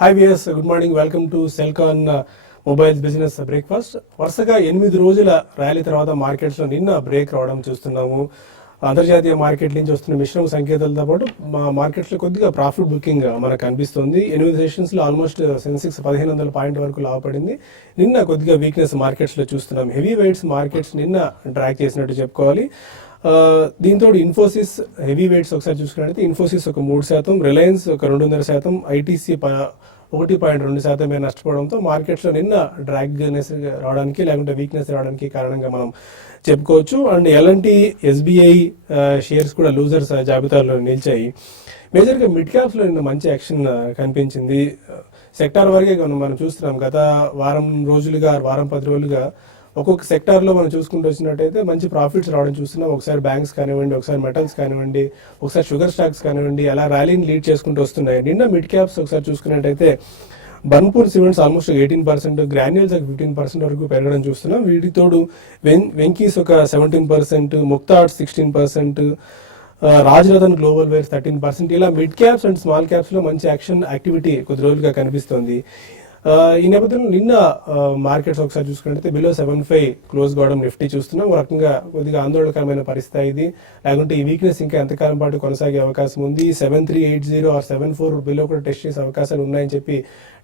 Hi viewers, good morning. Welcome to Celkon mobiles business breakfast. వరుసగా 8 రోజుల rally తర్వాత మార్కెట్స్లో నిన్న బ్రేక్ రావడం చూస్తున్నాము. అంతర్జాతీయ మార్కెట్ నుంచి వస్తున్న మిశ్రమ సంకేతాలతో పాటు మా మార్కెట్స్లో కొద్దిగా ప్రాఫిట్ బుకింగ్ మనకు కనిపిస్తుంది. 8 సెషన్స్లో ఆల్మోస్ట్ సెన్సెక్స్ 1500 పాయింట్ వరకు లాభపడింది. నిన్న కొద్దిగా వీక్నెస్ మార్కెట్స్లో చూస్తున్నాం. హెవీ వెయిట్స్ మార్కెట్స్ నిన్న డ్రాగ్ చేసినట్టు చెప్పుకోవాలి. దీంతో ఇన్ఫోసిస్ హెవీ వెయిట్స్ ఒకసారి చూసుకున్నట్లయితే ఇన్ఫోసిస్ ఒక 3%, రిలయన్స్ ఒక 2.5%, ఐటీసీ 1.2% నష్టపోవడంతో మార్కెట్స్లో నిన్న డ్రాగ్నెస్ రావడానికి లేకుంటే వీక్నెస్ రావడానికి కారణంగా మనం చెప్పుకోవచ్చు. అండ్ ఎల్ఎన్టీ, ఎస్బీఐ షేర్స్ కూడా లూజర్స్ జాబితాలో నిలిచాయి. మేజర్గా మిడ్ క్యాప్స్లో నిన్న మంచి యాక్షన్ కనిపించింది. సెక్టార్ వారిగా మనం చూస్తున్నాం. గత వారం 10 రోజులుగా ఒక్కొక్క సెక్టార్లో మనం చూసుకుంటూ వచ్చినట్టయితే మంచి ప్రాఫిట్స్ రావడం చూస్తున్నాం. ఒకసారి బ్యాంక్స్ కానివ్వండి, ఒకసారి మెటల్స్ కానివ్వండి, ఒకసారి షుగర్ స్టాక్స్ కానివ్వండి, అలా ర్యాలీని లీడ్ చేసుకుంటూ వస్తున్నాయి. నిన్న మిడ్ క్యాప్స్ ఒకసారి చూసుకున్నట్టయితే బన్పూర్ సిమెంట్స్ ఆల్మోస్ట్ 18%, గ్రాన్యూల్స్ 15% వరకు పెరగడం చూస్తున్నాం. వీటితోడు వెంకీస్ ఒక 17%, ముక్తాడ్ 16%, రాజ్రతన్ గ్లోబల్ వేర్స్ 13%. ఇలా మిడ్ క్యాప్స్ అండ్ స్మాల్ క్యాప్స్లో మంచి యాక్టివిటీ కొద్ది రోజులుగా కనిపిస్తోంది. ఈ నేపథ్యంలో నిన్న మార్కెట్స్ ఒకసారి చూసుకున్నట్లయితే బిలో 75 క్లోజ్ కావడం నిఫ్టీ చూస్తున్నాం. ఒక రకంగా కొద్దిగా ఆందోళనకరమైన పరిస్థితి ఇది. లేకుంటే ఈ వీక్నెస్ ఇంకా ఎంతకాలం పాటు కొనసాగే అవకాశం ఉంది. 7380 ఆర్ 74 బిలో కూడా టెస్ట్ చేసే అవకాశాలు ఉన్నాయని చెప్పి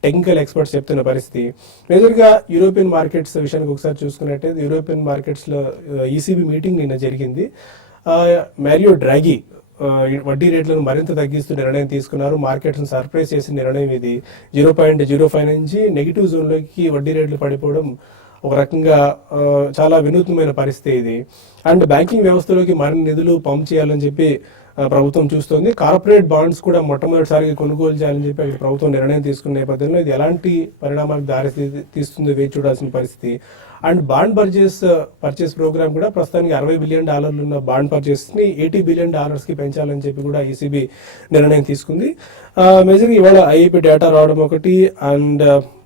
టెక్నికల్ ఎక్స్పర్ట్స్ చెప్తున్న పరిస్థితి. మేజర్గా యూరోపియన్ మార్కెట్స్ విషయానికి ఒకసారి చూసుకున్నట్టయితే యూరోపియన్ మార్కెట్స్లో ఈసీబీ మీటింగ్ నిన్న జరిగింది. మారియో డ్రాగీ వడ్డీ రేట్లను మరింత తగ్గిస్తూ నిర్ణయం తీసుకున్నారు. మార్కెట్స్ను సర్ప్రైజ్ చేసిన నిర్ణయం ఇది. 0.05 నుంచి నెగిటివ్ జోన్లోకి వడ్డీ రేట్లు పడిపోవడం ఒక రకంగా చాలా వినూత్నమైన పరిస్థితి ఇది. అండ్ బ్యాంకింగ్ వ్యవస్థలోకి మరిన్ని నిధులు పంప్ చేయాలని చెప్పి ప్రభుత్వం చూస్తోంది. కార్పొరేట్ బాండ్స్ కూడా మొట్టమొదటిసారిగా కొనుగోలు చేయాలని చెప్పి అక్కడ ప్రభుత్వం నిర్ణయం తీసుకున్న నేపథ్యంలో ఇది ఎలాంటి పరిణామాలకు దారి తీస్తుందో వేచి చూడాల్సిన పరిస్థితి. అండ్ బాండ్ పర్చేస్ ప్రోగ్రామ్ కూడా ప్రస్తుతానికి $60 బిలియన్ ఉన్న బాండ్ పర్చేస్ని $80 బిలియన్ పెంచాలని చెప్పి కూడా ఈసీబీ నిర్ణయం తీసుకుంది. మేజర్గా ఇవాళ ఐఐపీ డేటా రావడం ఒకటి, అండ్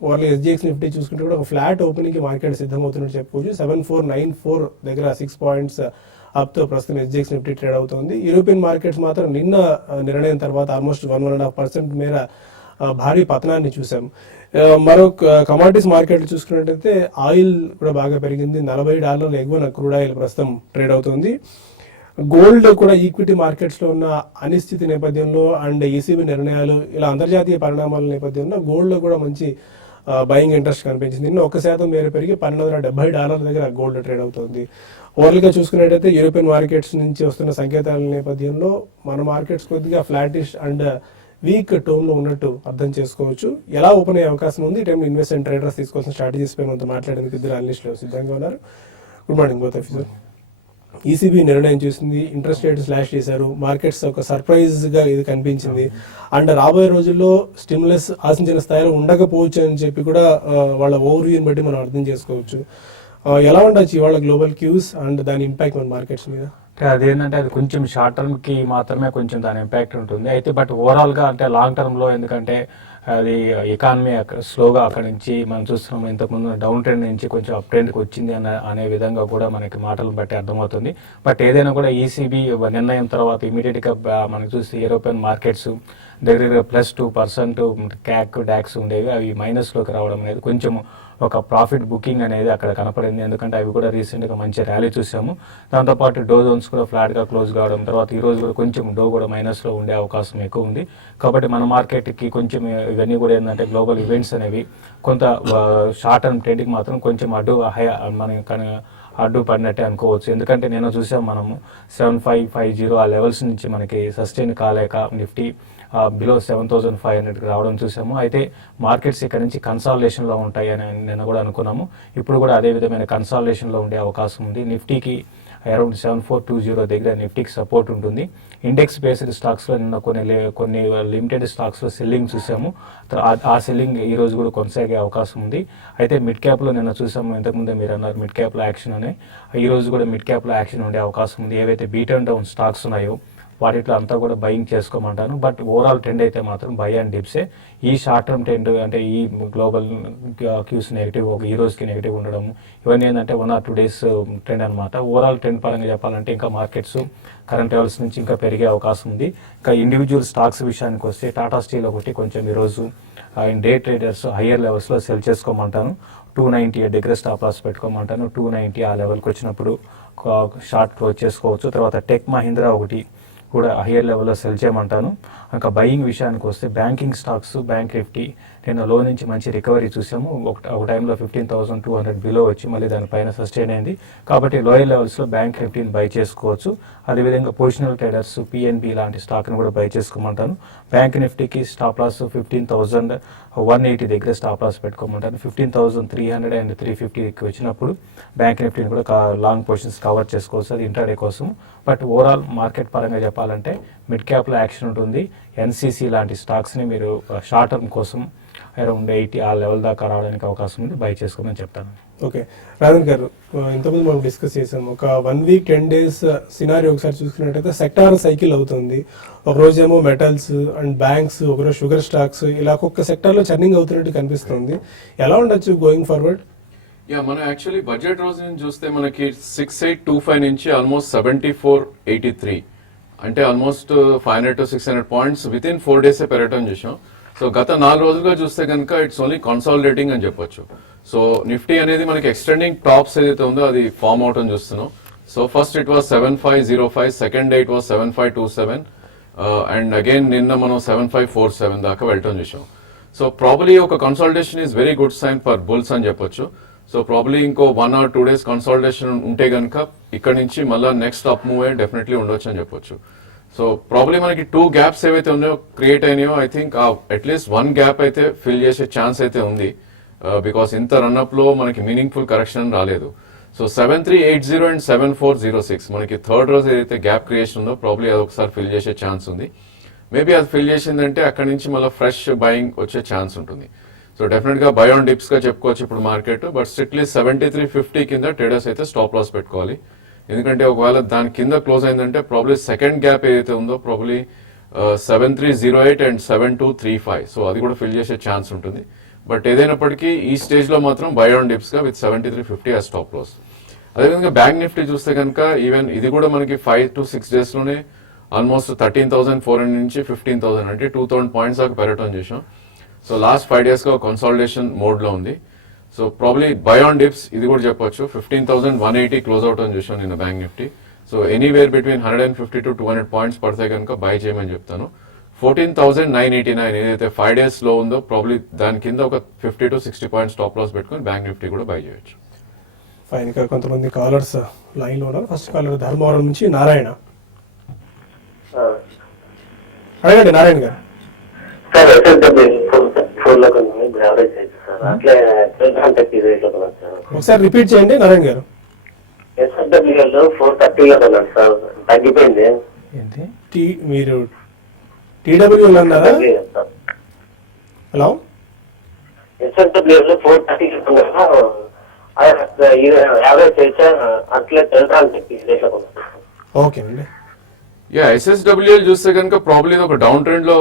వాళ్ళ ఎస్జిఎక్స్ నిఫ్టీ చూసుకుంటే కూడా ఒక ఫ్లాట్ ఓపెనింగ్కి మార్కెట్ సిద్ధమవుతున్నట్టు చెప్పుకోవచ్చు. 7494 దగ్గర 6 పాయింట్స్ అప్తో ప్రస్తుతం ఎస్జిఎక్స్ నిఫ్టీ ట్రేడ్ అవుతుంది. యూరోపియన్ మార్కెట్స్ మాత్రం నిన్న నిర్ణయం తర్వాత ఆల్మోస్ట్ 1.5% మేర భారీ పతనాన్ని చూసాం. మరొక కమాడిటీస్ మార్కెట్లు చూసుకున్నట్టయితే ఆయిల్ కూడా బాగా పెరిగింది. $40 ఎగువన క్రూడ్ ఆయిల్ ప్రస్తుతం ట్రేడ్ అవుతుంది. గోల్డ్ కూడా ఈక్విటీ మార్కెట్స్లో ఉన్న అనిశ్చితి నేపథ్యంలో అండ్ ఈసీబీ నిర్ణయాలు ఇలా అంతర్జాతీయ పరిణామాల నేపథ్యంలో గోల్డ్లో కూడా మంచి బయింగ్ ఇంట్రెస్ట్ కనిపించింది. నిన్న 1% మేర పెరిగి $1270 దగ్గర గోల్డ్ ట్రేడ్ అవుతుంది. ఓవరాల్గా చూసుకున్నట్టయితే యూరోపియన్ మార్కెట్స్ నుంచి వస్తున్న సంకేతాల నేపథ్యంలో మన మార్కెట్స్ కొద్దిగా ఫ్లాటిష్ అండ్ వీక్ టోన్లో ఉన్నట్టు అర్థం చేసుకోవచ్చు. ఎలా ఓపెన్ అయ్యే అవకాశం ఉంది, ఈ టైంలో ఇన్వెస్ట్ అండ్ ట్రేడర్స్ తీసుకోవాల్సిన స్ట్రాటజీస్ పై మనతో మాట్లాడేందుకు ఇద్దరు అనలిస్టులు సిద్ధంగా ఉన్నారు. Good morning both of you. ECB నిర్ణయం చేసింది, ఇంట్రెస్ట్ రేట్ స్లాష్ చేశారు. మార్కెట్స్ ఒక సర్ప్రైజ్గా ఇది కనిపించింది. అండ్ రాబోయే రోజుల్లో స్టిమ్యులస్ ఆశించిన స్థాయిలో ఉండకపోవచ్చు అని చెప్పి కూడా వాళ్ళ ఓవర్వ్యూని బట్టి మనం అర్థం చేసుకోవచ్చు. ఎలా ఉండొచ్చు ఇవాళ గ్లోబల్ క్యూస్ అండ్ దాని ఇంపాక్ట్ మన మార్కెట్స్ మీద? అదేంటంటే అది కొంచెం షార్ట్ టర్మ్కి మాత్రమే కొంచెం దాని ఇంపాక్ట్ ఉంటుంది. అయితే బట్ ఓవరాల్గా అంటే లాంగ్ టర్మ్లో, ఎందుకంటే అది ఎకానమీ స్లోగా అక్కడ నుంచి మనం చూస్తున్నాం, ఇంతకుముందు డౌన్ ట్రెండ్ నుంచి కొంచెం అప్ ట్రెండ్కి వచ్చింది అనే విధంగా కూడా మనకి మాటలను బట్టి అర్థమవుతుంది. బట్ ఏదైనా కూడా ఈసీబీ నిర్ణయం తర్వాత ఇమీడియట్గా మనకు చూస్తే యూరోపియన్ మార్కెట్స్ దగ్గర +2% క్యాక్ డాక్స్ ఉండేవి, అవి మైనస్లోకి రావడం అనేది కొంచెం ఒక ప్రాఫిట్ బుకింగ్ అనేది అక్కడ కనపడింది. ఎందుకంటే అవి కూడా రీసెంట్గా మంచి ర్యాలీ చూసాము. దాంతోపాటు డో జోన్స్ కూడా ఫ్లాట్గా క్లోజ్ కావడం, తర్వాత ఈ రోజు కూడా కొంచెం డో కూడా మైనస్లో ఉండే అవకాశం ఎక్కువ ఉంది. కాబట్టి మన మార్కెట్కి కొంచెం ఇవన్నీ కూడా ఏంటంటే గ్లోబల్ ఈవెంట్స్ అనేవి కొంత షార్ట్ టర్మ్ ట్రేడింగ్ మాత్రం కొంచెం అడ్డు పడినట్టే అనుకోవచ్చు. ఎందుకంటే నేను చూసాం, మనము 7550 ఆ లెవెల్స్ నుంచి మనకి సస్టైన్ కాలేక నిఫ్టీ బిలో 7500 రావడం చూసాము. అయితే మార్కెట్స్ ఇక్కడ నుంచి కన్సాలిడేషన్లో ఉంటాయి అని నేను కూడా అనుకున్నాము. ఇప్పుడు కూడా అదే విధమైన కన్సాలిడేషన్లో ఉండే అవకాశం ఉంది. నిఫ్టీకి అరౌండ్ 7420 దగ్గర నిఫ్టీకి సపోర్ట్ ఉంటుంది. ఇండెక్స్ బేస్డ్ స్టాక్స్లో నిన్న కొన్ని లిమిటెడ్ స్టాక్స్లో సెల్లింగ్ చూసాము. ఆ సెల్లింగ్ ఈ రోజు కూడా కొనసాగే అవకాశం ఉంది. అయితే మిడ్ క్యాప్లో నిన్న చూసాము, ఇంతకుముందే మీరు అన్నారు మిడ్ క్యాప్లో యాక్షన్ అనే, ఈ రోజు కూడా మిడ్ క్యాప్లో యాక్షన్ ఉండే అవకాశం ఉంది. ఏవైతే బీట్ అండ్ డౌన్ స్టాక్స్ ఉన్నాయో వాటిలో అంతా కూడా బయింగ్ చేసుకోమంటాను. బట్ ఓవరాల్ ట్రెండ్ అయితే మాత్రం బై అండ్ డిప్సే. ఈ షార్ట్ టర్మ్ ట్రెండ్ అంటే ఈ గ్లోబల్ క్యూస్ నెగిటివ్, ఒక ఈ రోజుకి నెగిటివ్ ఉండడం, ఇవన్నీ ఏంటంటే 1 or 2 days ట్రెండ్ అనమాట. ఓవరాల్ ట్రెండ్ పరంగా చెప్పాలంటే ఇంకా మార్కెట్స్ కరెంట్ లెవెల్స్ నుంచి ఇంకా పెరిగే అవకాశం ఉంది. ఇంకా ఇండివిజువల్ స్టాక్స్ విషయానికి వస్తే టాటా స్టీల్ ఒకటి కొంచెం ఈరోజు డే ట్రేడర్స్ హయ్యర్ లెవెల్స్లో సెల్ చేసుకోమంటాను. 290 దగ్గర స్టాప్ లాస్ పెట్టుకోమంటాను. 290 ఆ లెవెల్కి వచ్చినప్పుడు షార్ట్ క్లోజ్ చేసుకోవచ్చు. తర్వాత టెక్ మహీంద్రా ఒకటి కూడా హయ్యర్ లెవెల్లో సెల్ చేయమంటాను. ఇంకా బయింగ్ విషయానికి వస్తే బ్యాంకింగ్ స్టాక్స్, బ్యాంక్ నిఫ్టీ నేను లో నుంచి మంచి రికవరీ చూసాము. ఒక టైంలో 15,200 బిలో వచ్చి మళ్ళీ దానిపైన సస్టైన్ అయింది. కాబట్టి లోయర్ లెవెల్స్లో బ్యాంక్ నిఫ్టీని బై చేసుకోవచ్చు. అదేవిధంగా పొజిషనల్ ట్రేడర్స్ పిఎన్బి లాంటి స్టాక్ని కూడా బై చేసుకోమంటాను. బ్యాంక్ నిఫ్టీకి స్టాప్ లాస్ 15,180 దగ్గర స్టాప్ లాస్ పెట్టుకోమంటాను. 15,300 అండ్ 350కి వచ్చినప్పుడు బ్యాంక్ నిఫ్టీని కూడా లాంగ్ పొజిషన్స్ కవర్ చేసుకోవచ్చు, అది ఇంట్రాడే కోసం. బట్ ఓవరాల్ మార్కెట్ పరంగా చెప్పాలంటే మిడ్ క్యాప్లో యాక్షన్ ఉంటుంది. ఎన్సీసీ లాంటి స్టాక్స్ని మీరు షార్ట్ టర్మ్ కోసం అరౌండ్ 80 ఆ లెవెల్ దాకా రావడానికి అవకాశం ఉంది, బై చేసుకోమని చెప్తాను. ఓకే రాజన్ గారు, ఇంతకుముందు మనం డిస్కస్ చేసాం ఒక 1 week 10 days సినారీ ఒకసారి చూసుకున్నట్టయితే సెక్టార్ సైకిల్ అవుతుంది. ఒక రోజేమో మెటల్స్ అండ్ బ్యాంక్స్, ఒకరోజు షుగర్ స్టాక్స్, ఇలా ఒక్కొక్క సెక్టార్లో చర్నింగ్ అవుతున్నట్టు కనిపిస్తుంది. ఎలా ఉండొచ్చు గోయింగ్ ఫార్వర్డ్? మనం యాక్చువల్లీ బడ్జెట్ రోజు నుంచి చూస్తే మనకి 6825 నుంచి ఆల్మోస్ట్ 7483, అంటే almost 500 to 600 points with in 4 days పెరగటం చూసాం. సో గత 4 రోజులుగా చూస్తే కనుక ఇట్స్ ఓన్లీ కన్సాలిడేటింగ్ అని చెప్పొచ్చు. సో నిఫ్టీ అనేది మనకి ఎక్స్టెండింగ్ టాప్స్ ఏదైతే ఉందో అది ఫామ్ అవటం చూస్తున్నాం. So first it was 7505, second day it was 7527, and again నిన్న మనం 7547 దాకా వెళ్ళటం చూసాం. సో ప్రాబబ్లీ ఒక consolidation is very good sign for bulls అని చెప్పొచ్చు. సో ప్రాబ్లీ ఇంకో 1 or 2 days కన్సాలిడేషన్ ఉంటే కనుక ఇక్కడ నుంచి మళ్ళీ నెక్స్ట్ అప్ మూవ్ అయ్యి డెఫినెట్లీ ఉండొచ్చు అని చెప్పొచ్చు. సో ప్రాబ్లీ మనకి 2 gaps ఏవైతే ఉన్నాయో క్రియేట్ అయినాయో ఐ థింక్ అట్లీస్ట్ 1 gap అయితే ఫిల్ చేసే ఛాన్స్ అయితే ఉంది. బికాస్ ఇంత రన్అప్ లో మనకి మీనింగ్ఫుల్ కరెక్షన్ రాలేదు. సో 7380 అండ్ 7406 మనకి థర్డ్ రోజు ఏదైతే గ్యాప్ క్రియేషన్ ఉందో ప్రాబ్లీ అది ఒకసారి ఫిల్ చేసే ఛాన్స్ ఉంది. మేబీ అది ఫిల్ చేసిందంటే అక్కడ నుంచి మళ్ళీ ఫ్రెష్ బయింగ్ వచ్చే ఛాన్స్ ఉంటుంది. సో డెఫినెట్ గా బై ఆన్ డిప్స్ గా చెప్పుకోవచ్చు ఇప్పుడు మార్కెట్. బట్ స్ట్రిక్ట్లీ 7350 కింద ట్రేడర్స్ అయితే స్టాప్ లాస్ పెట్టుకోవాలి. ఎందుకంటే ఒకవేళ దాని కింద క్లోజ్ అయిందంటే ప్రాబ్లీ సెకండ్ గ్యాప్ ఏదైతే ఉందో ప్రాబ్లీ 7308 అండ్ 7235, సో అది కూడా ఫిల్ చేసే ఛాన్స్ ఉంటుంది. బట్ ఏదైనప్పటికీ ఈ స్టేజ్ లో మాత్రం బై ఆన్ డిప్స్ గా విత్ 7350 యాజ్ స్టాప్ లాస్. అదేవిధంగా బ్యాంక్ నిఫ్టీ చూస్తే కనుక ఈవెన్ ఇది కూడా మనకి 5 to 6 days లోనే ఆల్మోస్ట్ 13,400 నుంచి 15,000 అంటే 2,000 పాయింట్స్ దాకా పెరగటం చేసాం. సో లాస్ట్ 5 days గా కన్సాలిడేషన్ మోడ్ లో ఉంది. So probably by on dips ఇది కూడా చెప్పొచ్చు. 15,180 క్లోజ్ అవుట్ అని చూసాం నిన్న bank Nifty. So anywhere between 150 to 200 points పడితే కనుక బై చేయమని చెప్తాను. 14,989 ఏదైతే 5 days లో ఉందో ప్రాబ్లీ దాని కింద ఒక 50 to 60 పాయింట్స్ స్టాప్ లాస్ పెట్టుకుని బ్యాంక్ నిఫ్టీ కూడా బై చేయొచ్చు. ఫైన్. ఇంకా కొంతమంది కాలర్స్ లైన్ లో ఉన్నారు. ఫస్ట్ కాలర్ ధర్మవరం నుంచి నారాయణ. అడగండి నారాయణ గారు. సార్ ఫోన్ లో కొంచెం యావరేజ్ అయితే సార్ అట్లే ఒకసారి రిపీట్ చేయండి నారాయణ గారు. ఎస్ఎఫ్డబ్ల్యూఎల్ 430 కొన్నాను సార్, తగ్గిపోయింది. ఏంటి మీరు టీడబ్ల్యూ అన్నారా? హలో, ఎస్ఎఫ్డబ్ల్యూఎల్ 430 కొన్నాను, యావరేజ్ అయితే అట్లే తెలుసాలని చెప్పి ఓకే అండి. ఎస్ఎస్డబ్ల్యూఎల్ చూస్తే కనుక ప్రాబ్లీ ఒక డౌన్ ట్రెండ్ లో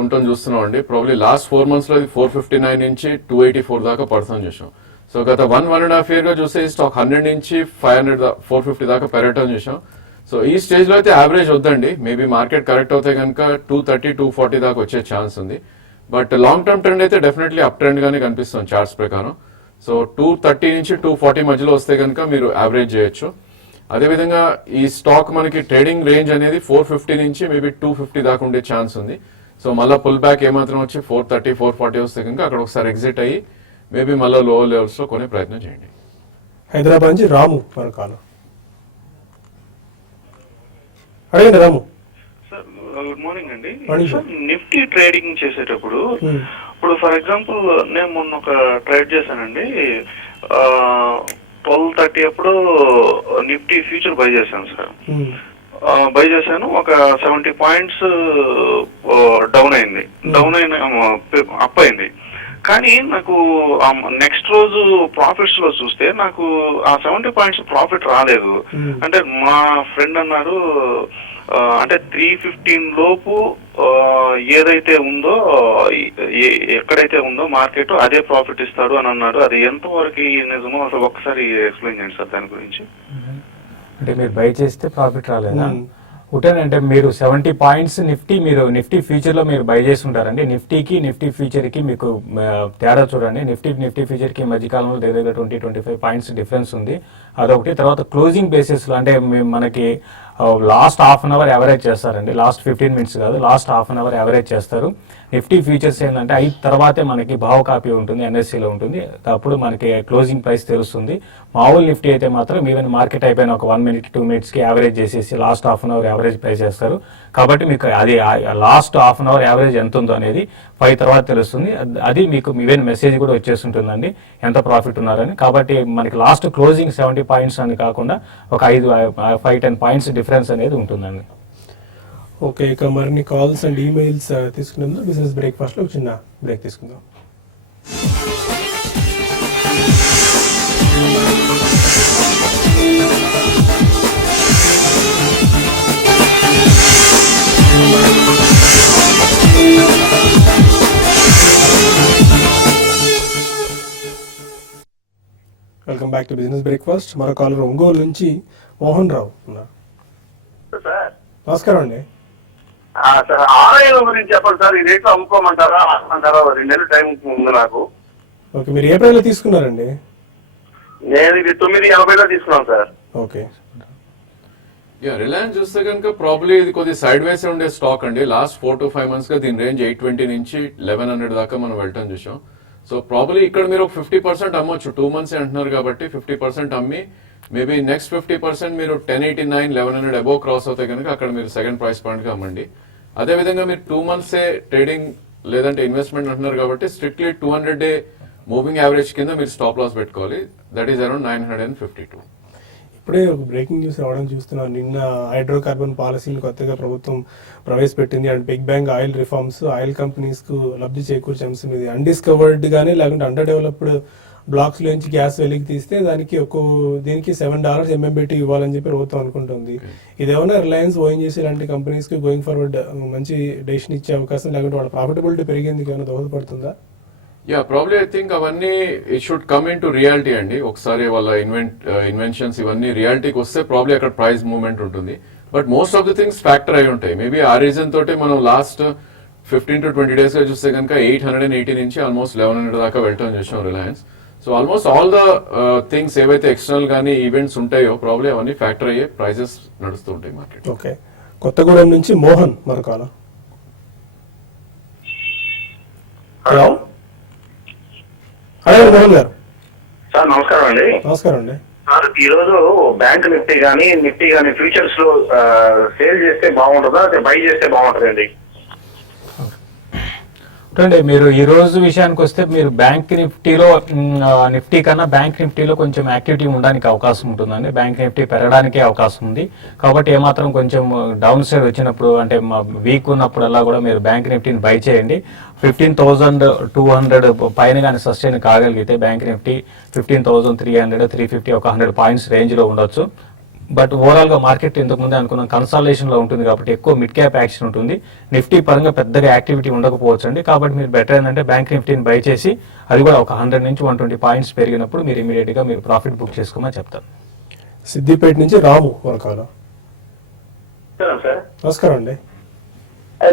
ఉంటుంది చూస్తున్నాం అండి. ప్రాబ్లీ లాస్ట్ 4 months లో 459 నుంచి 284 దాకా పడుతుంది చూసాం. సో గత 1.5 year గా చూస్తే ఈ స్టాక్ 100 నుంచి 450 దాకా పెరగటం చూసాం. సో ఈ స్టేజ్ లో అయితే యావరేజ్ వద్దండి. మేబీ మార్కెట్ కరెక్ట్ అవుతే కనుక 230, 240 దాకా వచ్చే ఛాన్స్ ఉంది. బట్ లాంగ్ టర్మ్ ట్రెండ్ అయితే డెఫినెట్లీ అప్ ట్రెండ్ గానే కనిపిస్తుంది చార్ట్స్ ప్రకారం. సో 230 నుంచి 240 మధ్యలో వస్తే కనుక మీరు యావరేజ్ చేయొచ్చు. అదేవిధంగా ఈ స్టాక్ మనకి ట్రేడింగ్ రేంజ్ అనేది 450 నుంచి మేబీ 250 దాకా ఉండే ఛాన్స్ ఉంది. సో మళ్ళీ పుల్ బ్యాక్ ఏమాత్రం వచ్చి 430, 440 వస్తే కనుక అక్కడ ఒకసారి ఎగ్జిట్ అయ్యి మేబీ మళ్ళీ లో లెవెల్స్ లో కొనే ప్రయత్నం చేయండి. హైదరాబాద్ నుంచి రాము మన కాలం. అడగండి రాము. సార్ గుడ్ మార్నింగ్ అండి. మార్నింగ్ సార్ నిఫ్టీ ట్రేడింగ్ చేసేటప్పుడు ఇప్పుడు ఫర్ ఎగ్జాంపుల్ నేను మొన్న ఒక ట్రేడ్ చేశానండి. 12:30 అప్పుడు నిఫ్టీ ఫ్యూచర్ బై చేశాను సార్. బై చేశాను, ఒక 70 పాయింట్స్ డౌన్ అయింది. డౌన్ అయిన అప్ అయింది. కానీ నాకు నెక్స్ట్ రోజు ప్రాఫిట్స్ లో చూస్తే నాకు ఆ 70 పాయింట్స్ ప్రాఫిట్ రాలేదు. అంటే మా ఫ్రెండ్ అన్నారు అంటే 315 లోపు ఏదైతే ఉందో ఎక్కడైతే ఉందో మార్కెట్ అదే ప్రాఫిట్ ఇస్తాడు అని అన్నాడు. అది ఎంతవరకు నిజమో అసలు ఒక్కసారి ఎక్స్ప్లెయిన్ చేయండి సార్ దాని గురించి. అంటే మీరు బై చేస్తే ప్రాఫిట్ రాలేదా? ఒకటేనంటే మీరు 70 పాయింట్స్ నిఫ్టీ ఫ్యూచర్ లో మీరు బై చేసి ఉంటారండి. నిఫ్టీ ఫ్యూచర్ కి మీకు తేడా చూడండి. నిఫ్టీ ఫ్యూచర్ కి మధ్యకాలంలో దగ్గర 20-25 పాయింట్స్ డిఫరెన్స్ ఉంది. అదొకటి. తర్వాత క్లోజింగ్ బేసిస్ లో అంటే మనకి last half an hour average చేస్తారండి. లాస్ట్ 15 మినిట్స్ కాదు, last half an hour average చేస్తారు. నిఫ్టీ ఫ్యూచర్స్ ఏంటంటే 5 తర్వాతే మనకి భావ కాపీ ఉంటుంది, ఎన్ఎస్సీలో ఉంటుంది. అప్పుడు మనకి క్లోజింగ్ ప్రైస్ తెలుస్తుంది. మామూలు నిఫ్టీ అయితే మాత్రం ఈవెన్ మార్కెట్ అయిపోయిన ఒక 1 మినిట్ 2 మినిట్స్కి యావరేజ్ చేసేసి last half an hour average price చేస్తారు. కాబట్టి మీకు అది last half an hour average ఎంత ఉందో అనేది 5 తర్వాత తెలుస్తుంది. అది మీకు ఈవెన్ మెసేజ్ కూడా వచ్చేస్తుంటుందండి ఎంత ప్రాఫిట్ ఉన్నారని. కాబట్టి మనకి లాస్ట్ క్లోజింగ్ 70 పాయింట్స్ అని కాకుండా ఒక 5-10 పాయింట్స్ డిఫరెన్స్ అనేది ఉంటుందండి. ఓకే, ఇక మరిన్ని కాల్స్ అండ్ ఈమెయిల్స్ తీసుకునేందుకు బిజినెస్ బ్రేక్ఫాస్ట్లో ఒక చిన్న బ్రేక్ తీసుకుందాం. Welcome back to business breakfast. మరో కాలర్ ఒంగోలు నుంచి మోహన్ రావు ఉన్నారు. నమస్కారం అండి. సార్ ఆదాయం గురించి చెప్పండి సార్. ఈ రేట్లో అమ్ముకోమంటారా అంటారా? 2 నెలలు టైం ఉంది నాకు. ఓకే, మీరు ఏ ప్రైస్లో తీసుకున్నారండి? నేను ఇది 9.80లో తీసుకున్నాను సార్. ఓకే. రిలయన్స్ చూస్తే కనుక ప్రాబ్లీ ఇది కొద్దిగా సైడ్ వేస్ ఉండే స్టాక్ అండి. లాస్ట్ 4 to 5 months గా దీని రేంజ్ 820 నుంచి 1100 దాకా మనం వెళ్ళటం చూసాం. సో ప్రాబ్లీ ఇక్కడ మీరు 50% అమ్మొచ్చు. 2 months అంటున్నారు కాబట్టి 50% అమ్మి మేబీ నెక్స్ట్ 50% మీరు 1089, 1100 అబోవ్ క్రాస్ అవుతాయి కనుక అక్కడ మీరు సెకండ్ ప్రైస్ పాయింట్ గా అమ్మండి. అదేవిధంగా మీరు 2 months ట్రేడింగ్ లేదంటే ఇన్వెస్ట్మెంట్ అంటున్నారు కాబట్టి స్ట్రిక్ట్లీ 200 day మూవింగ్ యావరేజ్ కింద మీరు స్టాప్ లాస్ పెట్టుకోవాలి. That is around 952. ఇప్పుడే ఒక బ్రేకింగ్ న్యూస్ రావడం చూస్తున్నాను. నిన్న హైడ్రోకార్బన్ పాలసీలు కొత్తగా ప్రభుత్వం ప్రవేశపెట్టింది and big bang oil reforms oil కంపెనీస్కు లబ్ధి చేకూర్చే అంశం ఇది. అన్డిస్కవర్డ్ కానీ లేకుంటే అండర్ డెవలప్డ్ బ్లాక్స్ నుంచి గ్యాస్ వెలికి తీస్తే దీనికి $7 MMBT ఇవ్వాలని చెప్పి ప్రభుత్వం అనుకుంటుంది. ఇదేమన్నా రిలయన్స్, ఓఎన్జీసీ లాంటి కంపెనీస్ కి గోయింగ్ ఫార్వర్డ్ మంచి డెసిషన్ ఇచ్చే అవకాశం లేకుంటే వాళ్ళ ప్రాఫిటబిలిటీ పెరిగేందుకు ఏమైనా దోహదపడుతుందా? ప్రాబ్లీ ఐ థింక్ అవన్నీ it should come in to reality అండి. ఒకసారి వాళ్ళ ఇన్వెన్షన్స్ ఇవన్నీ రియాలిటీకి వస్తే ప్రాబ్లీ అక్కడ ప్రైస్ మూవ్మెంట్ ఉంటుంది. But most of the things factor అయి ఉంటాయి. మేబీ ఆ రీజన్ తోటి మనం లాస్ట్ 15 to 20 days గా చూస్తే కనుక 880 నుంచి ఆల్మోస్ట్ 1100 దాకా వెళ్ళటం చూసాం Reliance. So almost all the things ఏవైతే ఎక్స్టర్నల్ కానీ ఈవెంట్స్ ఉంటాయో ప్రాబ్లీ అవన్నీ ఫ్యాక్టర్ అయ్యే ప్రైజెస్ నడుస్తూ ఉంటాయి మార్కెట్. ఓకే, కొత్తగూడెం నుంచి మోహన్ మరొకాల. హలో హలో మోహన్ గారు. సార్ నమస్కారం అండి. నమస్కారం అండి. సార్ ఈ రోజు బ్యాంక్ నిఫ్టీ కానీ ఫ్యూచర్స్ లో సేల్ చేస్తే బాగుంటుందా బై చేస్తే బాగుంటుందండి? అంటే మీరు ఈ రోజు విషయానికి వస్తే మీరు బ్యాంక్ నిఫ్టీ కన్నా బ్యాంక్ నిఫ్టీలో కొంచెం యాక్టివిటీ ఉండడానికి అవకాశం ఉంటుందండి. బ్యాంక్ నిఫ్టీ పెరగడానికి అవకాశం ఉంది. కాబట్టి ఏమాత్రం కొంచెం డౌన్ సైడ్ వచ్చినప్పుడు అంటే వీక్ ఉన్నప్పుడల్లా కూడా మీరు బ్యాంక్ నిఫ్టీని బై చేయండి. 15,200 పైన కానీ సస్టైన్ కాగలిగితే బ్యాంక్ నిఫ్టీ 15,300, 350 ఒక 100 పాయింట్స్ రేంజ్ లో ఉండొచ్చు. బట్ ఓవరాల్ గా మార్కెట్ ఇంతకుముందే అనుకున్నాం కన్సాలేషన్ లో ఉంటుంది కాబట్టి ఎక్కువ మిడ్ క్యాప్ యాక్షన్ ఉంటుంది. నిఫ్టీ పరంగా పెద్దగా యాక్టివిటీ ఉండకపోవచ్చు అండి. కాబట్టి మీరు బెటర్ ఏంటంటే బ్యాంక్ నిఫ్టీని బై చేసి అది కూడా ఒక 100 నుంచి 120 పాయింట్స్ పెరిగినప్పుడు మీరు ఇమీడియట్ గా మీరు ప్రాఫిట్ బుక్ చేసుకోమని చెప్తారు. సిద్దిపేట నుంచి రాము మరొకాల. సార్ నమస్కారం అండి.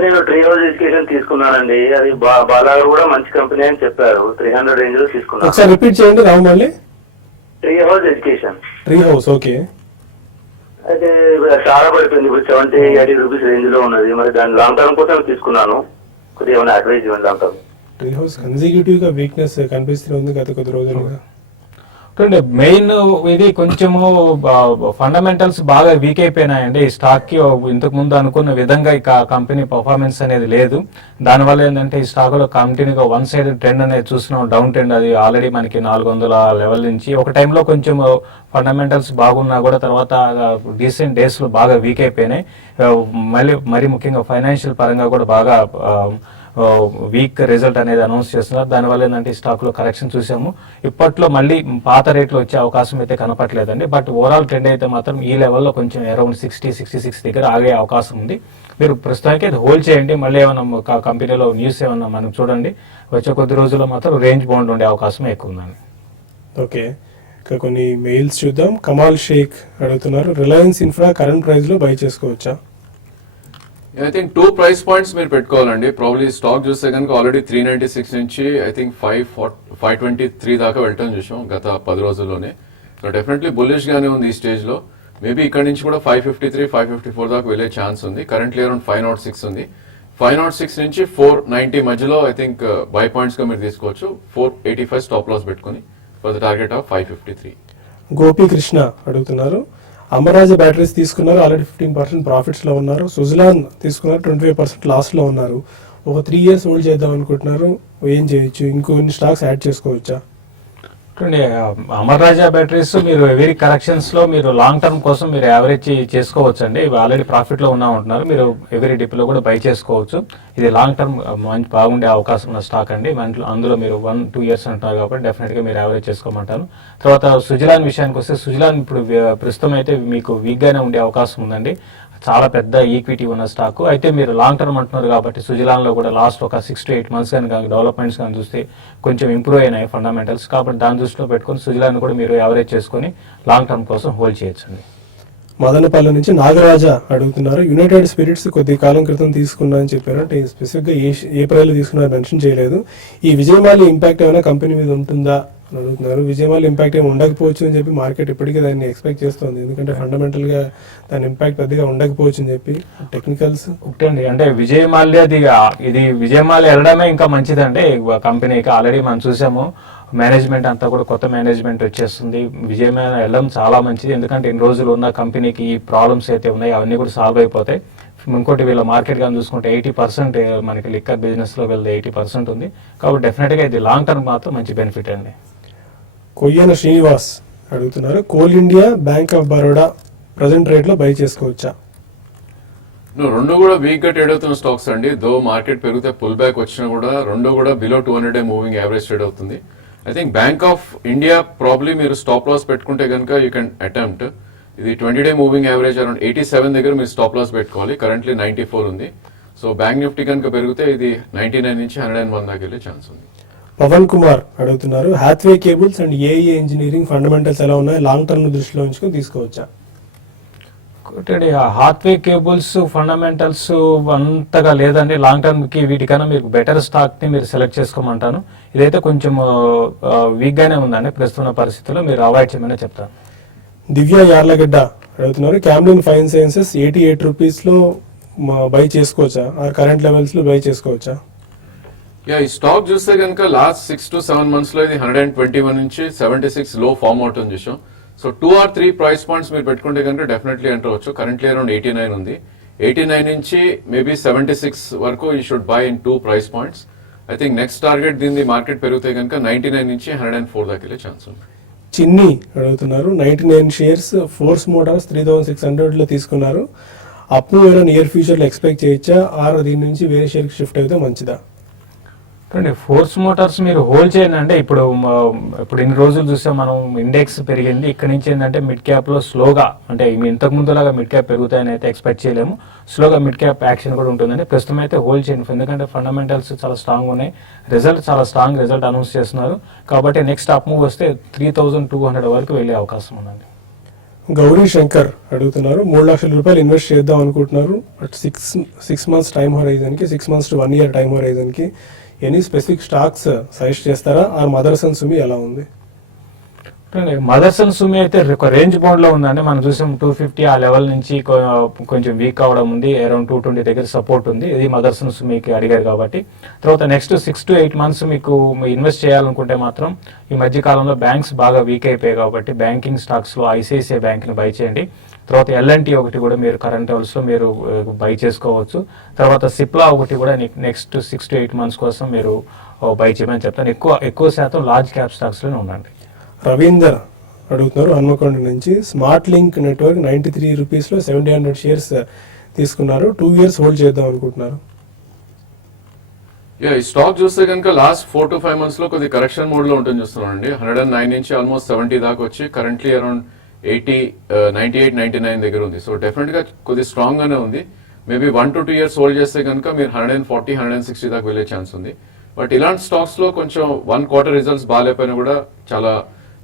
నేను ట్రీ హౌస్ ఎడ్యుకేషన్ తీసుకున్నానండి. అది బాలాగారు కూడా మంచి కంపెనీ అని చెప్పారు. 300 రేంజ్ లో తీసుకున్నాను. ఒకసారి రిపీట్ చేయండి రాము మళ్ళీ. Tree house education. Tree house okay. అయితే చాలా పడిపోయింది. ఇప్పుడు 70-80 రూపీస్ రేంజ్ లో ఉన్నది. మరి దాని లాంగ్ టర్మ్ కోసం తీసుకున్నాను. కొద్దిగా ఏమైనా అడ్వైజ్ ఇవ్వండి long term. Tree house consecutive గా వీక్నెస్ కనిపిస్తుంది గత కొద్ది రోజులుగా. మెయిన్ ఇది కొంచెము ఫండమెంటల్స్ బాగా వీక్ అయిపోయినాయండి. ఈ స్టాక్ కి ఇంతకు ముందు అనుకున్న విధంగా ఇక కంపెనీ పర్ఫార్మెన్స్ అనేది లేదు. దానివల్ల ఏంటంటే ఈ స్టాక్ లో కంటిన్యూగా వన్ సైడ్ ట్రెండ్ అనేది చూస్తున్నాం. డౌన్ ట్రెండ్ అది ఆల్రెడీ మనకి 400 లెవెల్ నుంచి ఒక టైంలో కొంచెం ఫండమెంటల్స్ బాగున్నా కూడా తర్వాత రీసెంట్ డేస్ లో బాగా వీక్ అయిపోయినాయి. మరి ముఖ్యంగా ఫైనాన్షియల్ పరంగా కూడా బాగా వీక్ రిజల్ట్ అనేది అనౌన్స్ చేస్తున్నారు. దానివల్ల ఏంటంటే ఈ స్టాక్ లో కరెక్షన్ చూసాము. ఇప్పట్లో మళ్ళీ పాత రేట్లు వచ్చే అవకాశం అయితే కనపట్లేదండి. బట్ ఓవరాల్ ట్రెండ్ అయితే మాత్రం ఈ లెవెల్లో కొంచెం అరౌండ్ 60-66 దగ్గర ఆగే అవకాశం ఉంది. మీరు ప్రస్తుతానికి అది హోల్డ్ చేయండి. మళ్ళీ ఏమన్నా కంపెనీలో న్యూస్ ఏమన్నా మనం చూడండి. వచ్చే కొద్ది రోజుల్లో మాత్రం రేంజ్ బౌండ్ ఉండే అవకాశం ఎక్కువ ఉందండి. ఓకే, ఇంకా కొన్ని మెయిల్స్ చూద్దాం. కమాల్ షేక్ అడుగుతున్నారు, రిలయన్స్ ఇన్ఫ్రా కరెంట్ ప్రైస్ లో బై చేసుకోవచ్చా? ఐ థింక్ 2 ప్రైస్ పాయింట్స్ మీరు పెట్టుకోవాలండి. ప్రాబ్లీ స్టాక్ చూస్తే కనుక ఆల్రెడీ 396 నుంచి ఐ థింక్ 523 దాకా వెళ్ళటం చూసాం గత 10 రోజుల్లోనే. సో డెఫినెట్లీ బుల్లిష్ గానే ఉంది ఈ స్టేజ్ లో. మేబీ ఇక్కడ నుంచి కూడా 553, 554 దాకా వెళ్ళే ఛాన్స్ ఉంది. కరెంట్లీ అరౌండ్ 506 ఉంది. 506 నుంచి 490 మధ్యలో ఐ థింక్ బై పాయింట్స్ గా మీరు తీసుకోవచ్చు. 485 స్టాప్ లాస్ పెట్టుకుని for the target of 553. Gopikrishna అడుగుతున్నారు, అమరాజ బ్యాటరీస్ తీసుకున్నారు, ఆల్రెడీ 15% ప్రాఫిట్స్ లో ఉన్నారు. సుజలాన్ తీసుకున్నారు, 25% లాస్ లో ఉన్నారు. ఒక 3 years హోల్డ్ చేద్దాం అనుకుంటున్నారు, ఏం చేయొచ్చు? ఇంకొన్ని స్టాక్స్ యాడ్ చేసుకోవచ్చా? అమర్ రాజా బ్యాటరీస్ మీరు ఎవరీ కరెక్షన్స్ లో మీరు లాంగ్ టర్మ్ కోసం మీరు యావరేజ్ చేసుకోవచ్చు అండి. ఆల్రెడీ ప్రాఫిట్ లో ఉంటున్నారు. మీరు ఎవరీ డిప్ లో కూడా బై చేసుకోవచ్చు. ఇది లాంగ్ టర్మ్ మంచి బాగుండే అవకాశం ఉన్న స్టాక్ అండి. అందులో మీరు 1-2 years అంటున్నారు కాబట్టి డెఫినెట్ గా మీరు యావరేజ్ చేసుకోమంటారు. తర్వాత సుజలాన్ విషయానికి వస్తే సుజలాన్ ఇప్పుడు ప్రస్తుతం అయితే మీకు వీక్ గానే ఉండే అవకాశం ఉందండి. చాలా పెద్ద ఈక్విటీ ఉన్న స్టాక్. అయితే మీరు లాంగ్ టర్మ్ అంటున్నారు కాబట్టి సుజలాన్లో కూడా లాస్ట్ ఒక 6 to 8 months కానీ డెవలప్మెంట్స్ కానీ చూస్తే కొంచెం ఇంప్రూవ్ అయినాయి ఫండమెంటల్స్. కాబట్టి దాని దృష్టిలో పెట్టుకొని సుజలాన్ కూడా మీరు యావరేజ్ చేసుకొని లాంగ్ టర్మ్ కోసం హోల్డ్ చేయొచ్చండి. మదనపల్లి నుంచి నాగరాజ అడుగుతున్నారు, యునైటెడ్ స్పిరిట్స్ కొద్ది కాలం క్రితం తీసుకున్నా అని చెప్పారు. అంటే స్పెసిఫిక్ గా ఏ ప్రైస్ తీసుకున్నారు మెన్షన్ చేయలేదు. ఈ విజయమాలి ఇంపాక్ట్ ఏమైనా కంపెనీ మీద ఉంటుందా అని అడుగుతున్నారు. విజయమాలి ఇంపాక్ట్ ఏమి ఉండకపోవచ్చు అని చెప్పి మార్కెట్ ఇప్పటికీ దాన్ని ఎక్స్పెక్ట్ చేస్తుంది. ఎందుకంటే ఫండమెంటల్ గా దాని ఇంపాక్ట్ పెద్దగా ఉండకపోవచ్చు అని చెప్పి టెక్నికల్స్ ఒకటండి. అంటే విజయమాలి ఇది విజయమాలి వెళ్ళడమే ఇంకా మంచిదండి కంపెనీకి. ఆల్రెడీ మనం చూసాము మేనేజ్మెంట్ అంతా కూడా కొత్త మేనేజ్మెంట్ వచ్చేస్తుంది. విజయమాలి వెళ్ళడం చాలా మంచిది. ఎందుకంటే ఇన్ని రోజులు ఉన్న కంపెనీకి ఈ ప్రాబ్లమ్స్ అయితే ఉన్నాయి అవన్నీ కూడా సాల్వ్ అయిపోతాయి. ఇంకోటి వీళ్ళ మార్కెట్ కానీ చూసుకుంటే 80% మనకి లిక్కర్ బిజినెస్ లో వెళ్తే 80% ఉంది. కాబట్టి డెఫినెట్ గా ఇది లాంగ్ టర్మ్ మాత్రం మంచి బెనిఫిట్ అండి. కొయ్యన శ్రీనివాస్ అడుగుతున్నారు, coal India, bank of Baroda present rate లో బై చేసుకోవచ్చా? రెండు కూడా వీక్ గా ట్రేడ్ అవుతున్న స్టాక్స్ అండి. దో మార్కెట్ పెరిగితే పుల్ బ్యాక్ వచ్చినా కూడా రెండు కూడా బిలో 200 మూవింగ్ యావరేజ్ ట్రేడ్ అవుతుంది. I think bank of India probably మీరు స్టాప్ లాస్ పెట్టుకుంటే కనుక యూ కెన్ అటెంప్ట్. ఇది 20-day మూవింగ్ యావరేజ్ అరౌండ్ 87 దగ్గర మీరు స్టాప్ లాస్ పెట్టుకోవాలి. కరెంట్లీ 94 ఉంది. సో బ్యాంక్ నిఫ్టీ కనుక పెరిగితే ఇది 99 నుంచి 101 దాకా వెళ్ళే ఛాన్స్ ఉంది. పవన్ కుమార్ అడుగుతున్నారు, Hathway cables and AE engineering fundamentals ఎలా ఉన్నాయి, లాంగ్ టర్మ్ దృష్టిలో ఉంచుకొని తీసుకోవచ్చా? హాత్వే కేబుల్స్ ఫండమెంటల్స్ అంతగా లేదండి. లాంగ్ టర్మ్ కి వీటికన్నా మీకు బెటర్ స్టాక్ ని మీరు సెలెక్ట్ చేసుకోమంటాను. ఇదైతే కొంచెం వీక్ గానే ఉందండి ప్రస్తుత పరిస్థితుల్లో, మీరు అవాయిడ్ చేయమని చెప్తాను. దివ్య యార్లగడ్డ అడుగుతున్నారు, క్యామ్లిన్ ఫైన్ సైన్సెస్ 88 రూపీస్ లో బై చేసుకోవచ్చా, కరెంట్ లెవెల్స్ లో బై చేసుకోవచ్చా? ఈ స్టాక్ చూస్తే కనుక లాస్ట్ 6 to 7 months లో ఇది 121 నుంచి 76 లో ఫార్మ్ అవుట్ అని చూసాం. సో 2 or 3 ప్రైస్ పాయింట్స్ మీరు పెట్టుకుంటే కనుక డెఫినెట్లీ ఎంటర్ అవ్వచ్చు. కరెంట్లీ అరౌండ్ 89 ఉంది. 89 నుంచి మేబీ 76 వరకు you should buy in 2 price points. I think next target దీన్ని మార్కెట్ పెరిగితే కనుక 99 నుంచి 104 దాకా వెళ్ళే ఛాన్స్ ఉంది. చిన్ని అడుగుతున్నారు, 99 షేర్స్ ఫోర్స్ మోటార్స్ 3600 లో తీసుకున్నారు. అప్ మూవ్ నియర్ ఫ్యూచర్ లో ఎక్స్పెక్ట్ చేయొచ్చా, ఆర్ దీని నుంచి వేరే షేర్ షిఫ్ట్ అయితే మంచిదా? ఫోర్స్ మోటార్స్ మీరు హోల్డ్ చేయండి. అంటే ఇప్పుడు ఇన్ని రోజులు చూస్తే మనం ఇండెక్స్ పెరిగింది. ఇక్కడ నుంచి ఏంటంటే మిడ్ క్యాప్ లో స్లోగా, అంటే ఇంతకు ముందులాగా మిడ్ క్యాప్ పెరుగుతాయని అయితే ఎక్స్పెక్ట్ చేయలేము. స్లోగా మిడ్ క్యాప్ యాక్షన్ కూడా ఉంటుందండి. ప్రస్తుతం అయితే హోల్డ్ చేయండి. ఎందుకంటే ఫండమెంటల్స్ చాలా స్ట్రాంగ్ ఉన్నాయి. రిజల్ట్ చాలా స్ట్రాంగ్ రిజల్ట్ అనౌన్స్ చేస్తున్నారు. కాబట్టి నెక్స్ట్ అప్ మూవ్ వస్తే 3200 వరకు వెళ్ళే అవకాశం ఉందండి. గౌరీ శంకర్ అడుగుతున్నారు, 3 లక్షల రూపాయలు ఇన్వెస్ట్ చేద్దాం అనుకుంటున్నారు. బట్ 6 months టైం హోరైజన్ కి, 6 months to 1 year time horizon కి ఎనీ స్పెసిఫిక్ స్టాక్స్ సజెస్ట్ చేస్తారా? ఆ మదర్సన్ సుమి ఎలా ఉంది? మదర్సన్ సుమి అయితే ఒక రేంజ్ బౌండ్ లో ఉందండి. మనం చూసాం 250 ఆ లెవెల్ నుంచి కొంచెం వీక్ అవడం ఉంది. అరౌండ్ 220 దగ్గర సపోర్ట్ ఉంది. ఇది మదర్సన్ సుమికి అడిగారు కాబట్టి. తర్వాత నెక్స్ట్ 6 to 8 months మీకు ఇన్వెస్ట్ చేయాలనుకుంటే మాత్రం ఈ మధ్య కాలంలో బ్యాంక్స్ బాగా వీక్ అయిపోయాయి కాబట్టి బ్యాంకింగ్ స్టాక్స్ లో ఐసిఐసిఐ బ్యాంక్ ని బై చేయండి. తర్వాత ఎల్ఎన్టీ ఒకటి కూడా మీరు కరెంట్ లెవెల్స్ లో మీరు బై చేసుకోవచ్చు. తర్వాత సిప్లా ఒకటి కూడా నెక్స్ట్ 6 to 8 months కోసం మీరు బై చేయమని చెప్తాను. ఎక్కువ శాతం లార్జ్ క్యాప్ స్టాక్స్ లోనే ఉండండి. రవీందర్ అడుగుతున్నారు హన్మకొండ నుంచి, స్మార్ట్ లింక్ నెట్వర్క్ 93 రూపీస్ లో 700 షేర్స్ తీసుకున్నారు. 2 years హోల్డ్ చేద్దాం అనుకుంటున్నారు. యా ఈ స్టాక్ చూస్తే కనుక లాస్ట్ 4 to 5 months లో కొద్ది కరెక్షన్ మోడ్ లో ఉంటుంది చూస్తున్నాం అండి. 109 నుంచి ఆల్మోస్ట్ 70 దాకా వచ్చి కరెంట్లీ అరౌండ్ 80, 98, 99 దగ్గర ఉంది. సో డెఫినెట్ గా కొద్ది స్ట్రాంగ్ గానే ఉంది. మేబీ 1 to 2 years హోల్డ్ చేస్తే కనుక మీరు 140, 160 దాకా వెళ్ళే ఛాన్స్ ఉంది. బట్ ఇలాంటి స్టాక్స్ లో కొంచెం 1 quarter రిజల్ట్స్ బాగాలేకపోయినా కూడా చాలా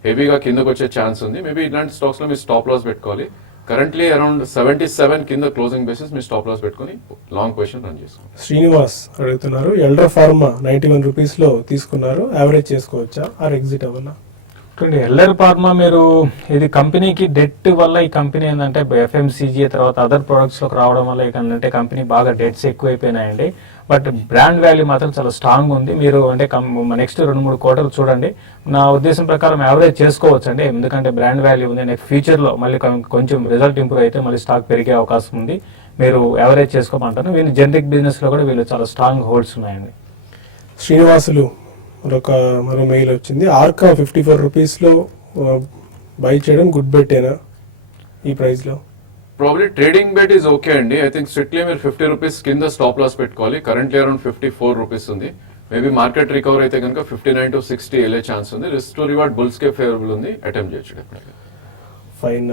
హెవీగా కిందకు వచ్చే ఛాన్స్ ఉంది. మేబీ ఇలాంటి స్టాక్స్ లో మీరు స్టాప్ లాస్ పెట్టుకోవాలి. కరెంట్లీ అరౌండ్ 77 కింద క్లోజింగ్ బేసిస్ మీరు స్టాప్ లాస్ పెట్టుకుని లాంగ్ పొజిషన్ రన్ చేసుకోండి. శ్రీనివాస్ అడుగుతున్నారు, ఎల్డర్ ఫార్మా 91 రూపీస్ లో తీసుకున్నారు, యావరేజ్ చేసుకోవచ్చా ఆర్ ఎగ్జిట్ అవ్వాలా? ఎల్ఆర్ ఫార్మా మీరు ఇది కంపెనీకి డెట్ వల్ల ఈ కంపెనీ ఏంటంటే ఎఫ్ఎంసీజీ తర్వాత అదర్ ప్రొడక్ట్స్ లోకి రావడం వల్ల ఏంటంటే కంపెనీ బాగా డెట్స్ ఎక్కువైపోయినాయండి. బట్ బ్రాండ్ వాల్యూ మాత్రం చాలా స్ట్రాంగ్ ఉంది. మీరు అంటే నెక్స్ట్ 2-3 quarters చూడండి. నా ఉద్దేశం ప్రకారం యావరేజ్ చేసుకోవచ్చు అండి, ఎందుకంటే బ్రాండ్ వాల్యూ ఉంది. నెక్స్ట్ ఫ్యూచర్ లో మళ్ళీ కొంచెం రిజల్ట్ ఇంప్రూవ్ అయితే మళ్ళీ స్టాక్ పెరిగే అవకాశం ఉంది. మీరు యావరేజ్ చేసుకోమంటాను. వీళ్ళు జనరిక్ బిజినెస్ లో కూడా వీళ్ళు చాలా స్ట్రాంగ్ హోల్డ్స్ ఉన్నాయండి. శ్రీనివాసులు మరో మెయిల్ వచ్చింది, ఆర్కా 54 రూపీస్ లో బై చేయడం గుడ్ బెట్టేనా ఈ ప్రైస్ లో? Probably trading bet is okay అండి. ఐ థింక్ స్ట్రిక్ట్లీ మీరు 50 రూపీస్ కింద స్టాప్ లాస్ పెట్టుకోవాలి. కరెంట్లీ అరౌండ్ 54 రూపీస్ ఉంది. మేబీ మార్కెట్ రికవర్ అయితే కనుక 59 to 60 వెళ్ళే ఛాన్స్ ఉంది. రిస్క్ టు రివార్డ్ బుల్స్ కే ఫేవరబుల్ ఉంది, అటెంప్ట్ చేయొచ్చు డెఫినెట్లీ. ఫైన్.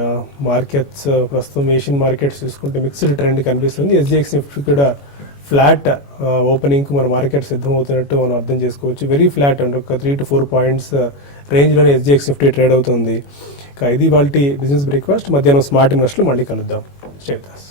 మార్కెట్స్ ప్రస్తుతం ఏషియన్ మార్కెట్స్ చూసుకుంటే మిక్స్డ్ ట్రెండ్ కనిపిస్తుంది. ఎస్జిఎక్స్ నిఫ్టీ కూడా ఫ్లాట్ ఓపెనింగ్ మన మార్కెట్ సిద్ధమవుతున్నట్టు మనం అర్థం చేసుకోవచ్చు. వెరీ ఫ్లాట్ అండి, ఒక 3 to 4 points రేంజ్లోనే ఎస్జిఎక్స్ నిఫ్టీ ట్రేడ్ అవుతుంది. ఇది వాళ్ళ బిజినెస్ బ్రేక్ఫాస్ట్. మధ్యాహ్నం స్మార్ట్ ఇన్వెస్ట్లో మళ్ళీ కలుద్దాం. Stay with us.